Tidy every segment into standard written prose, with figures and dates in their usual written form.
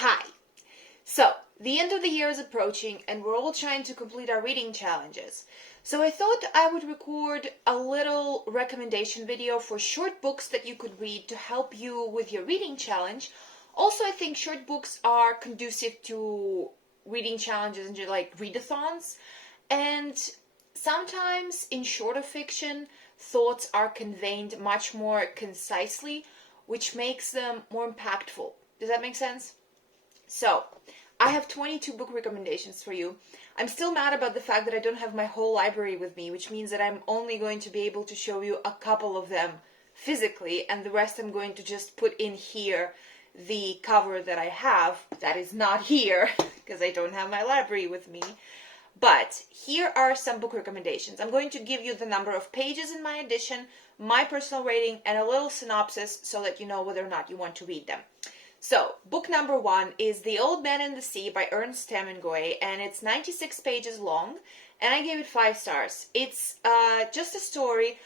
Hi. So, the end of the year is approaching and we're all trying to complete our reading challenges. So I thought I would record a little recommendation video for short books that you could read to help you with your reading challenge. Also, I think short books are conducive to reading challenges and like readathons. And sometimes in shorter fiction, thoughts are conveyed much more concisely, which makes them more impactful. Does that make sense? So, I have 22 book recommendations for you. I'm still mad about the fact that I don't have my whole library with me, which means that I'm only going to be able to show you a couple of them physically, and the rest I'm going to just put in here the cover that I have that is not here because I don't have my library with me. But here are some book recommendations. I'm going to give you the number of pages in my edition, my personal rating, and a little synopsis so that you know whether or not you want to read them. So, book number 1 is The Old Man and the Sea by Ernest Hemingway, and it's 96 pages long, and I gave it 5 stars. It's just a story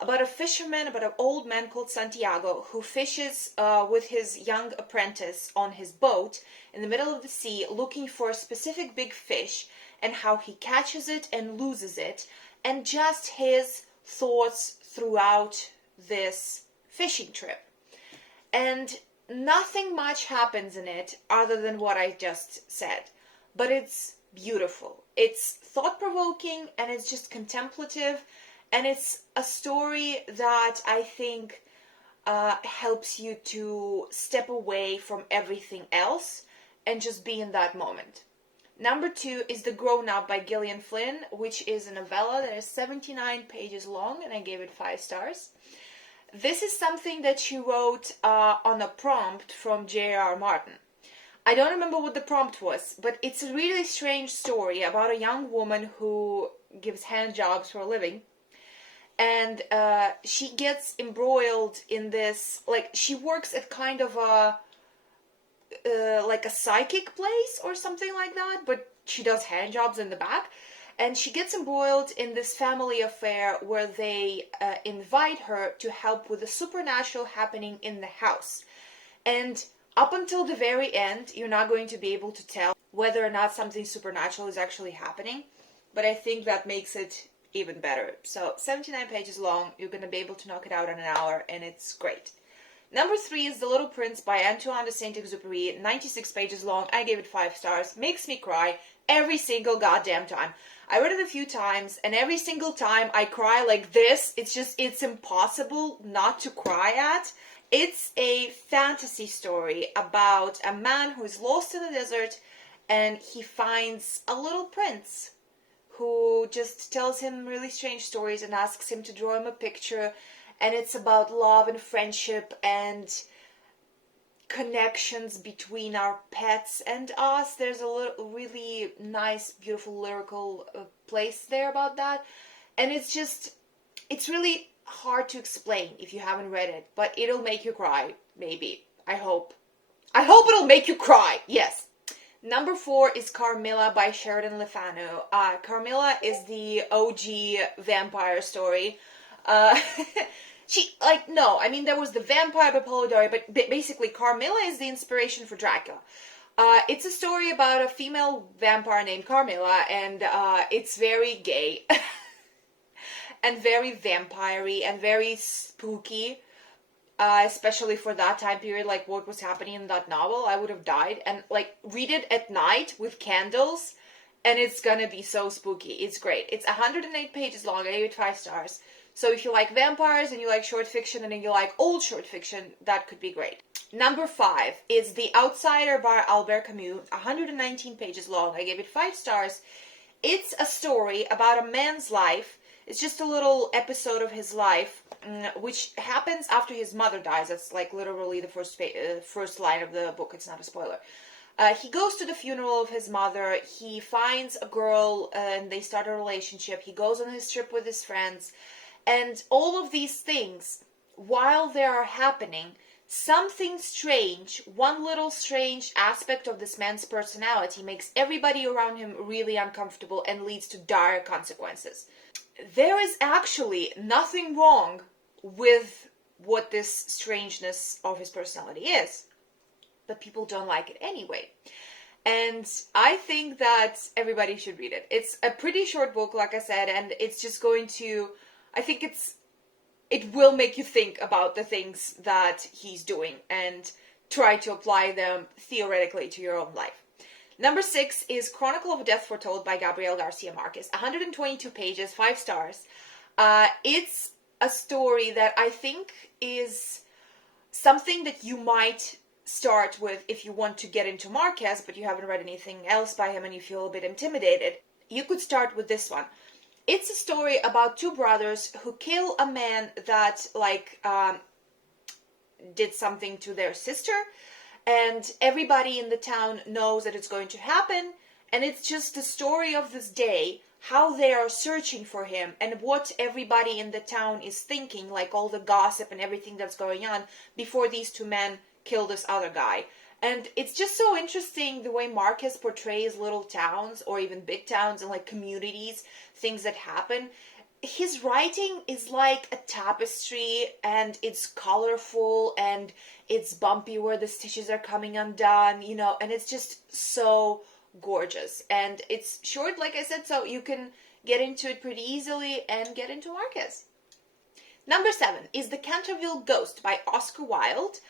about a fisherman, about an old man called Santiago, who fishes with his young apprentice on his boat in the middle of the sea, looking for a specific big fish, and how he catches it and loses it, and just his thoughts throughout this fishing trip. And nothing much happens in it other than what I just said, but it's beautiful. It's thought-provoking and it's just contemplative, and it's a story that I think helps you to step away from everything else and just be in that moment. Number 2 is The Grown Up by Gillian Flynn, which is a novella that is 79 pages long, and I gave it 5 stars. This is something that she wrote on a prompt from J.R.R. Martin. I don't remember what the prompt was, but it's a really strange story about a young woman who gives hand jobs for a living. And she gets embroiled in this, like, she works at kind of like a psychic place or something like that, but she does hand jobs in the back. And she gets embroiled in this family affair where they invite her to help with the supernatural happening in the house. And up until the very end, you're not going to be able to tell whether or not something supernatural is actually happening. But I think that makes it even better. So 79 pages long, you're going to be able to knock it out in an hour, and it's great. Number 3 is The Little Prince by Antoine de Saint-Exupéry, 96 pages long. I gave it 5 stars. Makes me cry every single goddamn time. I read it a few times, and every single time I cry like this. It's impossible not to cry at. It's a fantasy story about a man who is lost in the desert, and he finds a little prince who just tells him really strange stories and asks him to draw him a picture. And it's about love and friendship and connections between our pets and us. There's a really nice, beautiful lyrical place there about that. And it's really hard to explain if you haven't read it, but it'll make you cry, maybe. I hope it'll make you cry, yes. Number 4 is Carmilla by Sheridan Le Fanu. Carmilla is the OG vampire story. There was the Vampire by Polidori, but basically Carmilla is the inspiration for Dracula. It's a story about a female vampire named Carmilla, and it's very gay and very vampire-y and very spooky, especially for that time period, like what was happening in that novel. I would have died. And read it at night with candles, and it's gonna be so spooky. It's great. It's 108 pages long. I gave it 5 stars. So if you like vampires and you like short fiction and you like old short fiction, that could be great. Number 5 is The Outsider by Albert Camus, 119 pages long. I gave it 5 stars. It's a story about a man's life. It's just a little episode of his life, which happens after his mother dies. That's literally the first line of the book. It's not a spoiler. He goes to the funeral of his mother. He finds a girl and they start a relationship. He goes on his trip with his friends. And all of these things, while they are happening, something strange, one little strange aspect of this man's personality makes everybody around him really uncomfortable and leads to dire consequences. There is actually nothing wrong with what this strangeness of his personality is. but people don't like it anyway. And I think that everybody should read it. It's a pretty short book, like I said, and it's just going to, I think it will make you think about the things that he's doing and try to apply them theoretically to your own life. Number 6 is Chronicle of Death Foretold by Gabriel Garcia Marquez. 122 pages, 5 stars. It's a story that I think is something that you might start with if you want to get into Marquez, but you haven't read anything else by him and you feel a bit intimidated. You could start with this one. It's a story about 2 brothers who kill a man that did something to their sister, and everybody in the town knows that it's going to happen, and it's just the story of this day, how they are searching for him and what everybody in the town is thinking, like all the gossip and everything that's going on before these 2 men kill this other guy. And it's just so interesting the way Marquez portrays little towns or even big towns and like communities, things that happen. His writing is like a tapestry, and it's colorful and it's bumpy where the stitches are coming undone, you know, and it's just so gorgeous. And it's short, like I said, so you can get into it pretty easily and get into Marquez. Number 7 is The Canterville Ghost by Oscar Wilde.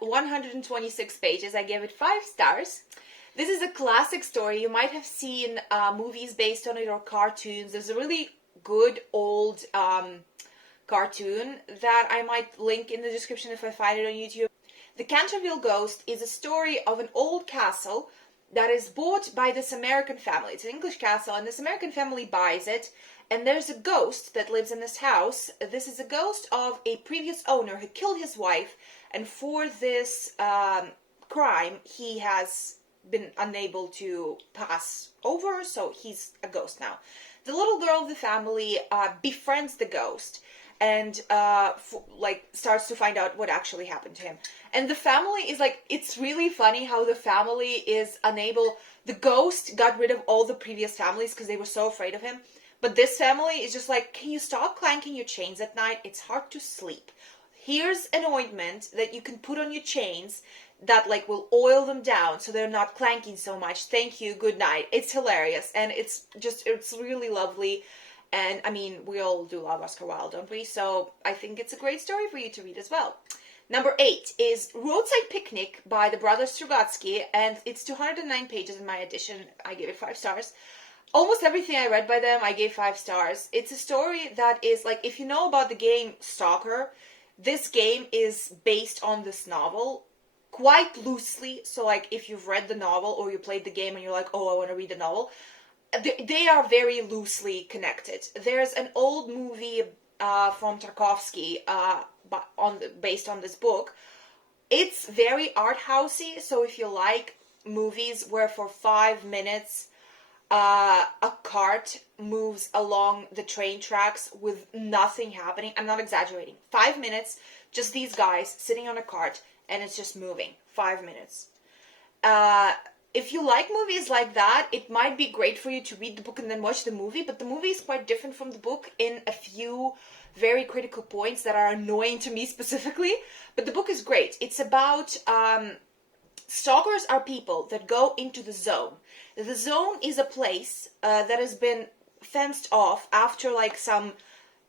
126 pages. I gave it 5 stars. This is a classic story. You might have seen movies based on it or cartoons. There's a really good old cartoon that I might link in the description if I find it on YouTube. The Canterville Ghost is a story of an old castle that is bought by this American family. It's an English castle, and this American family buys it, and there's a ghost that lives in this house. This is a ghost of a previous owner who killed his wife, and for this crime, he has been unable to pass over, so he's a ghost now. The little girl of the family befriends the ghost and starts to find out what actually happened to him. And the family is it's really funny how the family is unable. The ghost got rid of all the previous families because they were so afraid of him. But this family is just like, can you stop clanking your chains at night? It's hard to sleep. Here's an ointment that you can put on your chains that will oil them down so they're not clanking so much. Thank you. Good night. It's hilarious. And it's really lovely. And I mean, we all do love Oscar Wilde, don't we? So I think it's a great story for you to read as well. Number 8 is Roadside Picnic by the brothers Strugatsky, and it's 209 pages in my edition. I gave it 5 stars. Almost everything I read by them, I gave 5 stars. It's a story that is if you know about the game Stalker, this game is based on this novel quite loosely. So if you've read the novel or you played the game and you're like, oh, I want to read the novel, they are very loosely connected. There's an old movie from Tarkovsky based on this book. It's very art housey, so if you like movies where for 5 minutes a cart moves along the train tracks with nothing happening, I'm not exaggerating, 5 minutes, just these guys sitting on a cart and it's just moving, 5 minutes. If you like movies like that, it might be great for you to read the book and then watch the movie, but the movie is quite different from the book in a few very critical points that are annoying to me specifically, but the book is great. It's about stalkers are people that go into the zone. The zone is a place that has been fenced off after some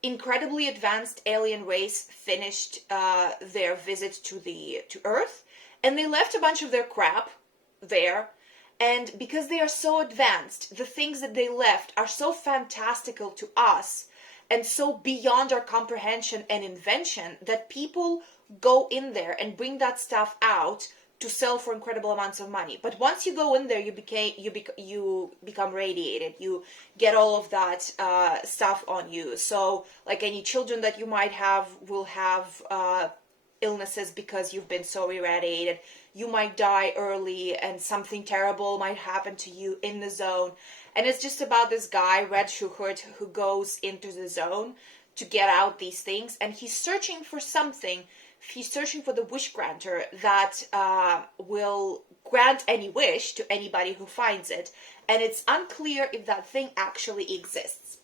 incredibly advanced alien race finished their visit to Earth, and they left a bunch of their crap there. And because they are so advanced, the things that they left are so fantastical to us and so beyond our comprehension and invention that people go in there and bring that stuff out to sell for incredible amounts of money. But once you go in there, you become radiated. You get all of that stuff on you. So any children that you might have will have illnesses because you've been so irradiated. You might die early and something terrible might happen to you in the zone. And it's just about this guy, Red Schuchert, who goes into the zone to get out these things. And he's searching for something. He's searching for the wish granter that will grant any wish to anybody who finds it. And it's unclear if that thing actually exists.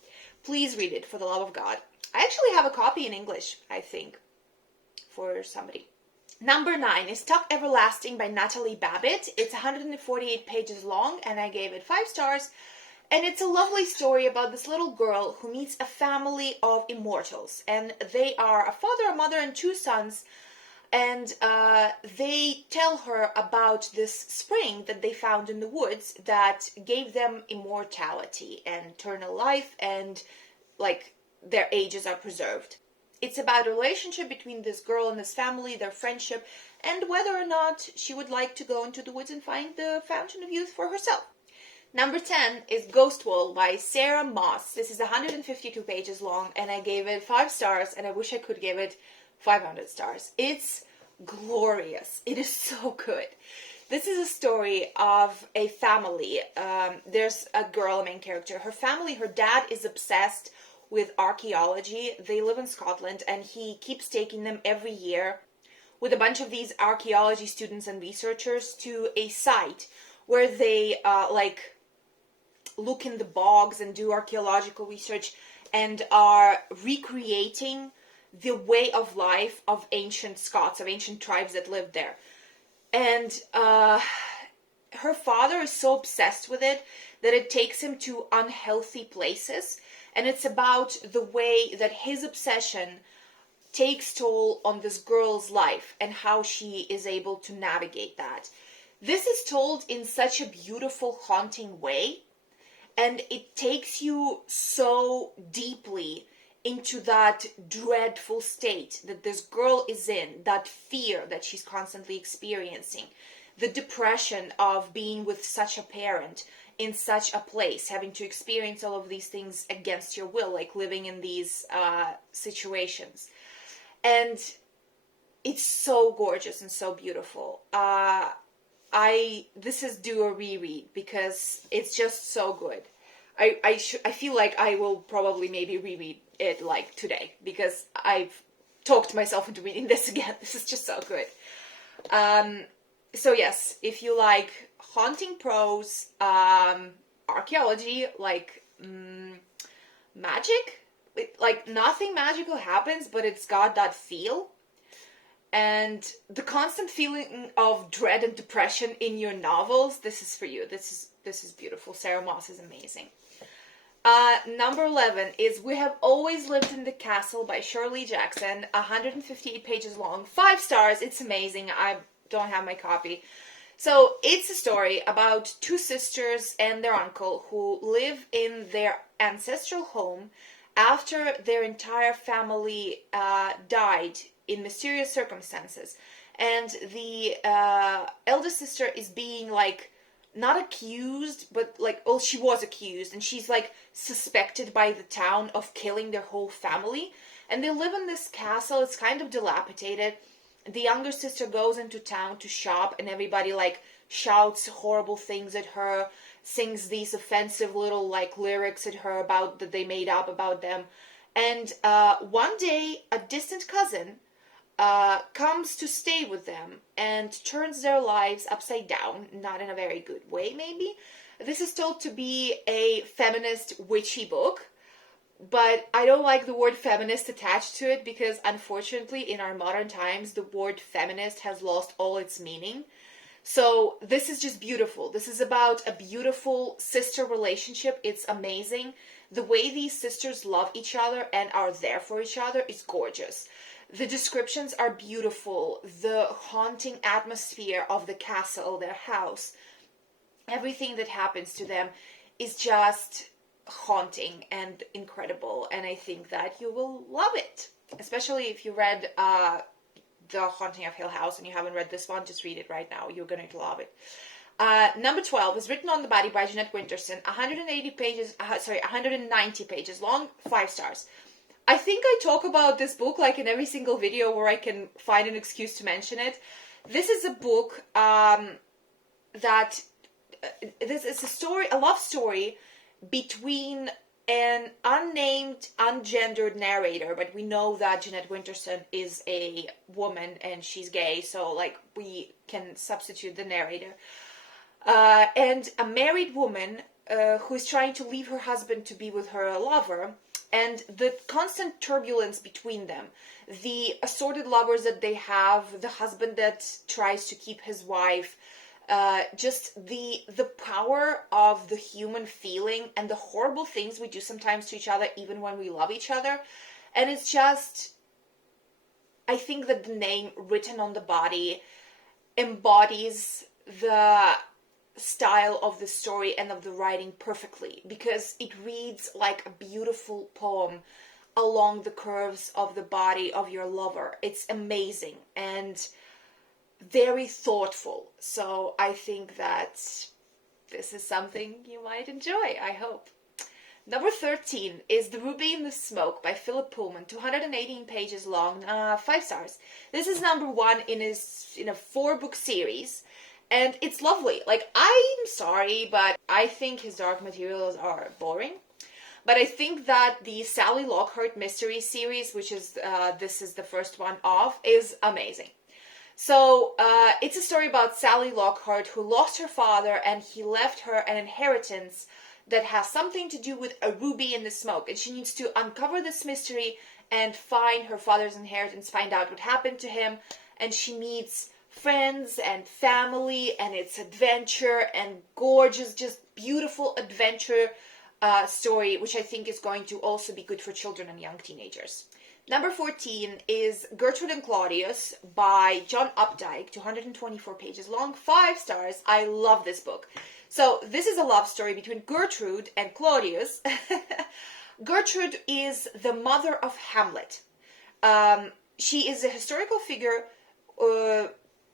Please read it, for the love of God. I actually have a copy in English, I think, for somebody. Number 9 is Tuck Everlasting by Natalie Babbitt. It's 148 pages long, and I gave it 5 stars. And it's a lovely story about this little girl who meets a family of immortals. And they are a father, a mother, and 2 sons. And they tell her about this spring that they found in the woods that gave them immortality and eternal life, and like their ages are preserved. It's about a relationship between this girl and this family, their friendship, and whether or not she would like to go into the woods and find the fountain of youth for herself. Number 10 is Ghost Wall by Sarah Moss. This is 152 pages long, and I gave it 5 stars, and I wish I could give it 500 stars. It's glorious. It is so good. This is a story of a family. There's a girl, a main character. Her family, her dad is obsessed with archaeology. They live in Scotland, and he keeps taking them every year with a bunch of these archaeology students and researchers to a site where they look in the bogs and do archaeological research and are recreating the way of life of ancient Scots, of ancient tribes that lived there. And her father is so obsessed with it that it takes him to unhealthy places. And it's about the way that his obsession takes toll on this girl's life and how she is able to navigate that. This is told in such a beautiful, haunting way, and it takes you so deeply into that dreadful state that this girl is in, that fear that she's constantly experiencing, the depression of being with such a parent in such a place, having to experience all of these things against your will, like living in these situations. And it's so gorgeous and so beautiful. This is due a reread because it's just so good. I feel like I will probably maybe reread it like today because I've talked myself into reading this again. This is just so good. So yes, if you like haunting prose, archaeology, like magic, like nothing magical happens, but it's got that feel. And the constant feeling of dread and depression in your novels, this is for you. This is beautiful. Sarah Moss is amazing. Number 11 is We Have Always Lived in the Castle by Shirley Jackson, 158 pages long, 5 stars. It's amazing. I don't have my copy. So it's a story about 2 sisters and their uncle who live in their ancestral home after their entire family died in mysterious circumstances. And the eldest sister is being not accused, but she was accused, and she's suspected by the town of killing their whole family. And they live in this castle. It's kind of dilapidated. The younger sister goes into town to shop, and everybody shouts horrible things at her, sings these offensive little lyrics at her about that they made up about them. And one day a distant cousin comes to stay with them and turns their lives upside down, not in a very good way maybe. This is told to be a feminist witchy book, but I don't like the word feminist attached to it because unfortunately in our modern times the word feminist has lost all its meaning. So this is just beautiful. This is about a beautiful sister relationship. It's amazing. The way these sisters love each other and are there for each other is gorgeous. The descriptions are beautiful. The haunting atmosphere of the castle, their house, everything that happens to them is just haunting and incredible. And I think that you will love it. Especially if you read The Haunting of Hill House and you haven't read this one, just read it right now. You're going to love it. Number 12 is Written on the Body by Jeanette Winterson. 190 pages long, 5 stars. I think I talk about this book in every single video where I can find an excuse to mention it. This is a book this is a love story between an unnamed, ungendered narrator, but we know that Jeanette Winterson is a woman and she's gay, so we can substitute the narrator. And a married woman who is trying to leave her husband to be with her lover, and the constant turbulence between them, the assorted lovers that they have, the husband that tries to keep his wife, just the power of the human feeling and the horrible things we do sometimes to each other even when we love each other. And it's just, I think that the name Written on the Body embodies the style of the story and of the writing perfectly, because it reads like a beautiful poem along the curves of the body of your lover. It's amazing and very thoughtful. So I think that this is something you might enjoy, I hope. Number 13 is The Ruby in the Smoke by Philip Pullman, 218 pages long, 5 stars. This is number 1 in a 4-book series, and it's lovely. Like, I'm sorry, but I think his dark materials are boring. But I think that the Sally Lockhart mystery series, which is this is the first one of, is amazing. So it's a story about Sally Lockhart, who lost her father, and he left her an inheritance that has something to do with a ruby in the smoke, and she needs to uncover this mystery and find her father's inheritance, find out what happened to him, and she meets friends and family, and it's adventure and gorgeous, just beautiful adventure story, which I think is going to also be good for children and young teenagers. Number 14 is Gertrude and Claudius by John Updike, 224 pages long, 5 stars. I love this book. So this is a love story between Gertrude and Claudius. Gertrude is the mother of Hamlet. She is a historical figure.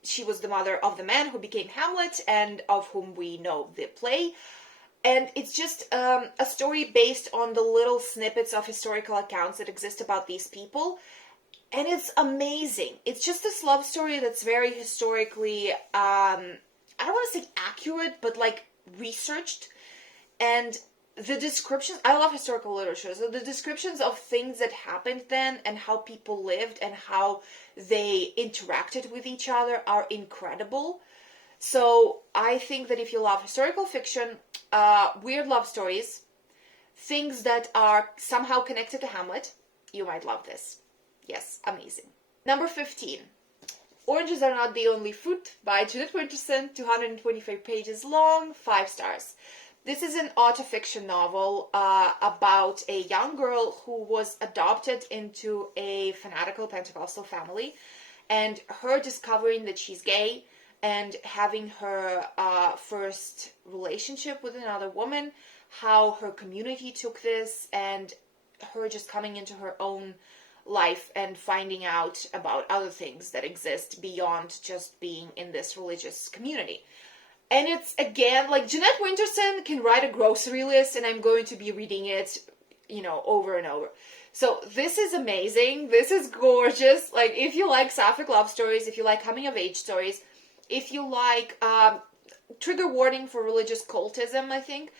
She was the mother of the man who became Hamlet and of whom we know the play. And it's just a story based on the little snippets of historical accounts that exist about these people. And it's amazing. It's just this love story that's very historically, I don't want to say accurate, but like researched. And the descriptions, I love historical literature, so the descriptions of things that happened then and how people lived and how they interacted with each other are incredible. So I think that if you love historical fiction, weird love stories, things that are somehow connected to Hamlet, you might love this. Yes, amazing. Number 15, Oranges Are Not the Only Fruit by Jeanette Winterson, 225 pages long, 5 stars. This is an autofiction novel about a young girl who was adopted into a fanatical Pentecostal family, and her discovering that she's gay and having her first relationship with another woman, how her community took this, and her just coming into her own life and finding out about other things that exist beyond just being in this religious community. And it's, again, like, Jeanette Winterson can write a grocery list, and I'm going to be reading it, over and over. So this is amazing. This is gorgeous. Like, if you like sapphic love stories, if you like coming-of-age stories, if you like, trigger warning for religious cultism, I think.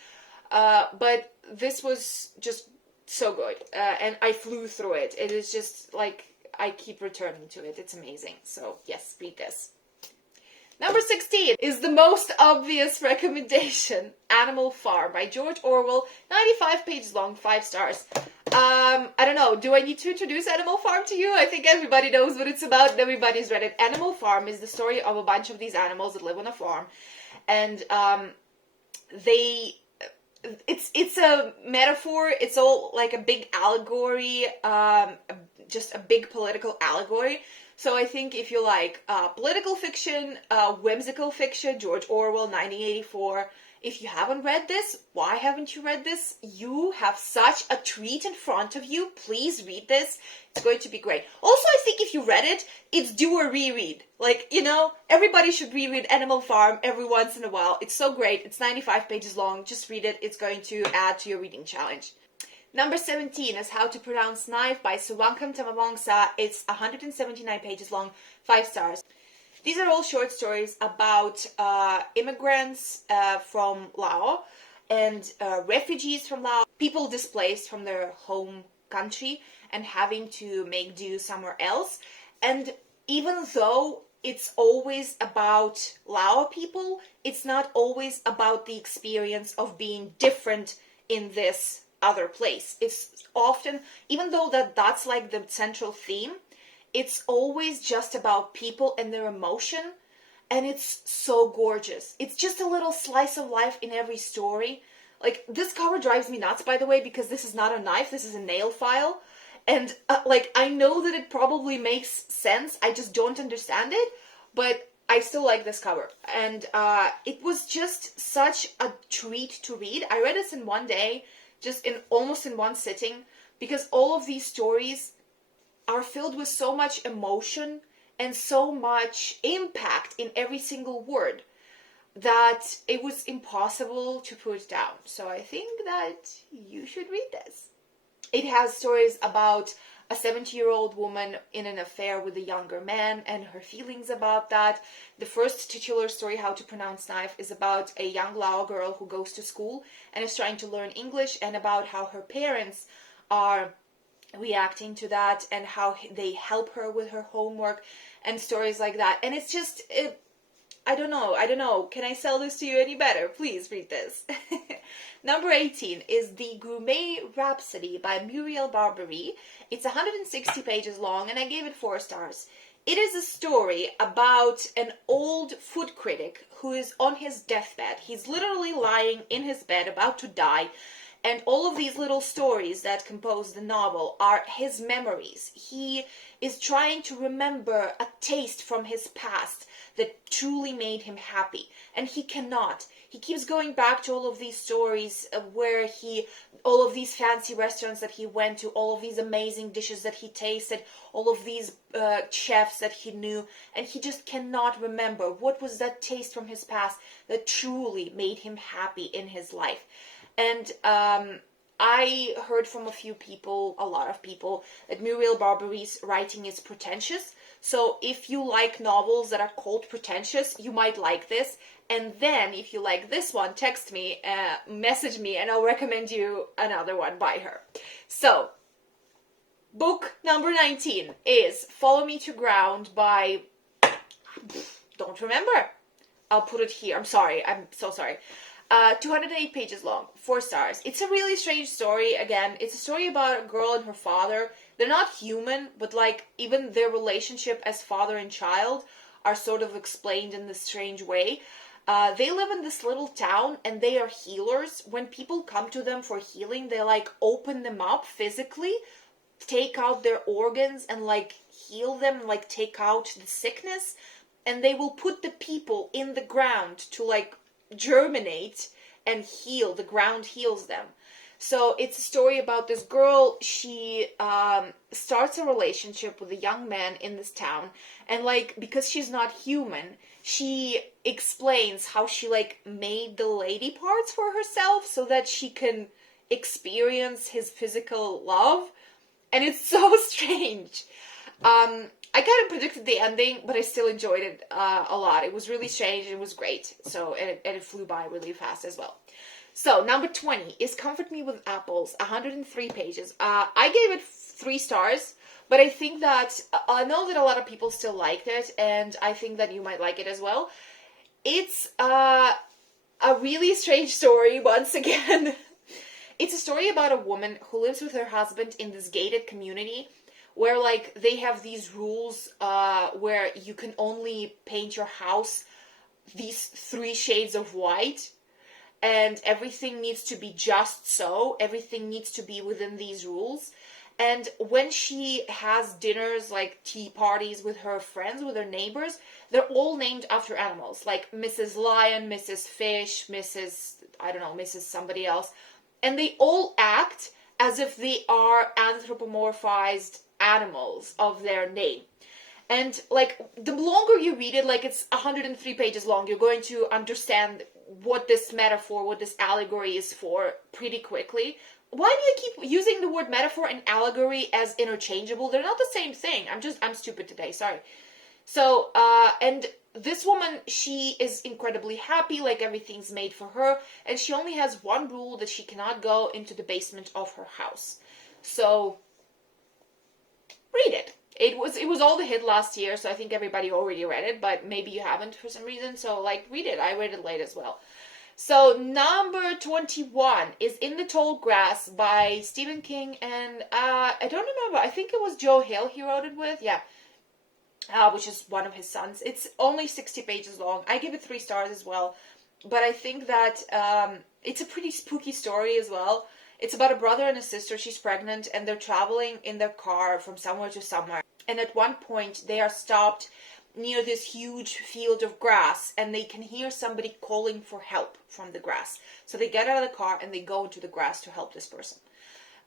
But this was just so good. And I flew through it. It is just, like, I keep returning to it. It's amazing. So, yes, read this. Number 16 is the most obvious recommendation, Animal Farm by George Orwell, 95 pages long, 5 stars. I don't know, do I need to introduce Animal Farm to you? I think everybody knows what it's about and everybody's read it. Animal Farm is the story of a bunch of these animals that live on a farm. And it's a metaphor, it's all like a big allegory, just a big political allegory. So I think if you like political fiction, whimsical fiction, George Orwell, 1984, if you haven't read this, why haven't you read this? You have such a treat in front of you. Please read this. It's going to be great. Also, I think if you read it, it's due a reread. Like, everybody should reread Animal Farm every once in a while. It's so great. It's 95 pages long. Just read it. It's going to add to your reading challenge. Number 17 is How to Pronounce Knife by Suwankam Tamamongsa. It's 179 pages long, 5 stars. These are all short stories about immigrants from Laos and refugees from Laos, people displaced from their home country and having to make do somewhere else. And even though it's always about Lao people, it's not always about the experience of being different in this other place. It's often, even though that's like the central theme, it's always just about people and their emotion, and it's so gorgeous. It's just a little slice of life in every story. Like, this cover drives me nuts, by the way, because this is not a knife, this is a nail file. And, like, I know that it probably makes sense, I just don't understand it, but I still like this cover. And it was just such a treat to read. I read this in one day, just almost in one sitting, because all of these stories are filled with so much emotion and so much impact in every single word that it was impossible to put down. So I think that you should read this. It has stories about a 70-year-old woman in an affair with a younger man and her feelings about that. The first titular story, How to Pronounce Knife, is about a young Lao girl who goes to school and is trying to learn English, and about how her parents are reacting to that and how they help her with her homework and stories like that. And it's just, I don't know. Can I sell this to you any better? Please read this. Number 18 is the Gourmet Rhapsody by Muriel Barbery. It's 160 pages long, and I gave it 4 stars. It is a story about an old food critic who is on his deathbed. He's literally lying in his bed about to die. And all of these little stories that compose the novel are his memories. He is trying to remember a taste from his past that truly made him happy. And he cannot. He keeps going back to all of these stories where all of these fancy restaurants that he went to, all of these amazing dishes that he tasted, all of these chefs that he knew, and he just cannot remember what was that taste from his past that truly made him happy in his life. And I heard from a lot of people, that Muriel Barbery's writing is pretentious. So if you like novels that are called pretentious, you might like this. And then if you like this one, text me, message me, and I'll recommend you another one by her. So, book number 19 is Follow Me to Ground by, don't remember. I'll put it here. I'm sorry. I'm so sorry. 208 pages long, 4 stars. It's a really strange story. Again, it's a story about a girl and her father. They're not human, but like even their relationship as father and child are sort of explained in this strange way. They live in this little town and they are healers. When people come to them for healing, they like open them up physically, take out their organs and like heal them, like take out the sickness, and they will put the people in the ground to like germinate and heal. The ground heals them. So it's a story about this girl. She starts a relationship with a young man in this town, and like because she's not human, she explains how she like made the lady parts for herself so that she can experience his physical love, and it's so strange. I kind of predicted the ending, but I still enjoyed it a lot. It was really strange. It was great. So, and it flew by really fast as well. So, number 20 is Comfort Me with Apples, 103 pages. I gave it 3 stars, but I think that, I know that a lot of people still liked it, and I think that you might like it as well. It's a really strange story, once again. It's a story about a woman who lives with her husband in this gated community, where like they have these rules where you can only paint your house these 3 shades of white, and everything needs to be just so. Everything needs to be within these rules. And when she has dinners, like tea parties with her friends, with her neighbors, they're all named after animals, like Mrs. Lion, Mrs. Fish, Mrs. somebody else. And they all act as if they are anthropomorphized animals of their name. And like the longer you read it, like it's 103 pages long, you're going to understand what this metaphor, what this allegory is for pretty quickly. Why do you keep using the word metaphor and allegory as interchangeable? They're not the same thing. I'm stupid today, sorry. So, and this woman, she is incredibly happy, like everything's made for her, and she only has one rule, that she cannot go into the basement of her house. So, read it. It was all the hit last year, so I think everybody already read it, but maybe you haven't for some reason, so like read it. I read it late as well. So number 21 is In the Tall Grass by Stephen King, and I don't remember, I think it was Joe Hill he wrote it with, yeah, which is one of his sons. It's only 60 pages long. I give it 3 stars as well, but I think that it's a pretty spooky story as well. It's about a brother and a sister. She's pregnant, and they're traveling in their car from somewhere to somewhere, and at one point they are stopped near this huge field of grass, and they can hear somebody calling for help from the grass. So they get out of the car and they go into the grass to help this person.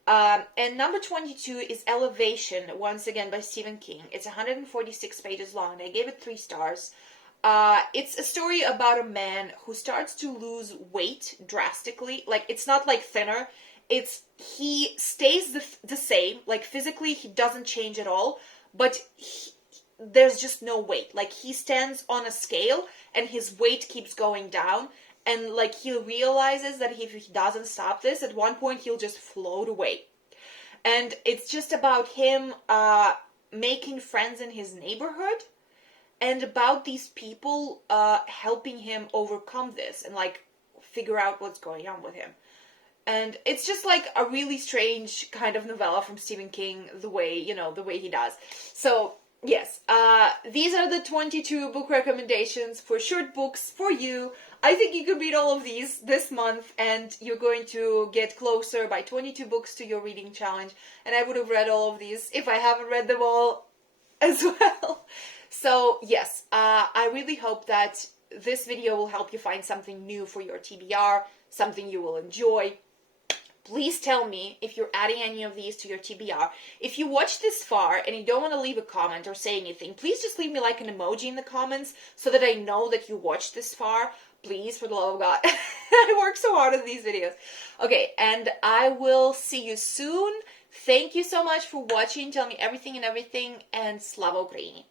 And number 22 is Elevation, once again by Stephen King. It's 146 pages long, and I gave it 3 stars. It's a story about a man who starts to lose weight drastically. Like, it's not like thinner. He stays the same. Like, physically, he doesn't change at all, but there's just no weight. Like, he stands on a scale and his weight keeps going down, and like he realizes that if he doesn't stop this, at one point he'll just float away. And it's just about him making friends in his neighborhood, and about these people helping him overcome this and like figure out what's going on with him. And it's just like a really strange kind of novella from Stephen King, the way he does. So yes, these are the 22 book recommendations for short books for you. I think you could read all of these this month, and you're going to get closer by 22 books to your reading challenge. And I would have read all of these if I haven't read them all as well. So yes, I really hope that this video will help you find something new for your TBR, something you will enjoy. Please tell me if you're adding any of these to your TBR. If you watched this far and you don't want to leave a comment or say anything, please just leave me like an emoji in the comments so that I know that you watched this far. Please, for the love of God. I work so hard on these videos. Okay, and I will see you soon. Thank you so much for watching. Tell me everything, and Slava Ukraini.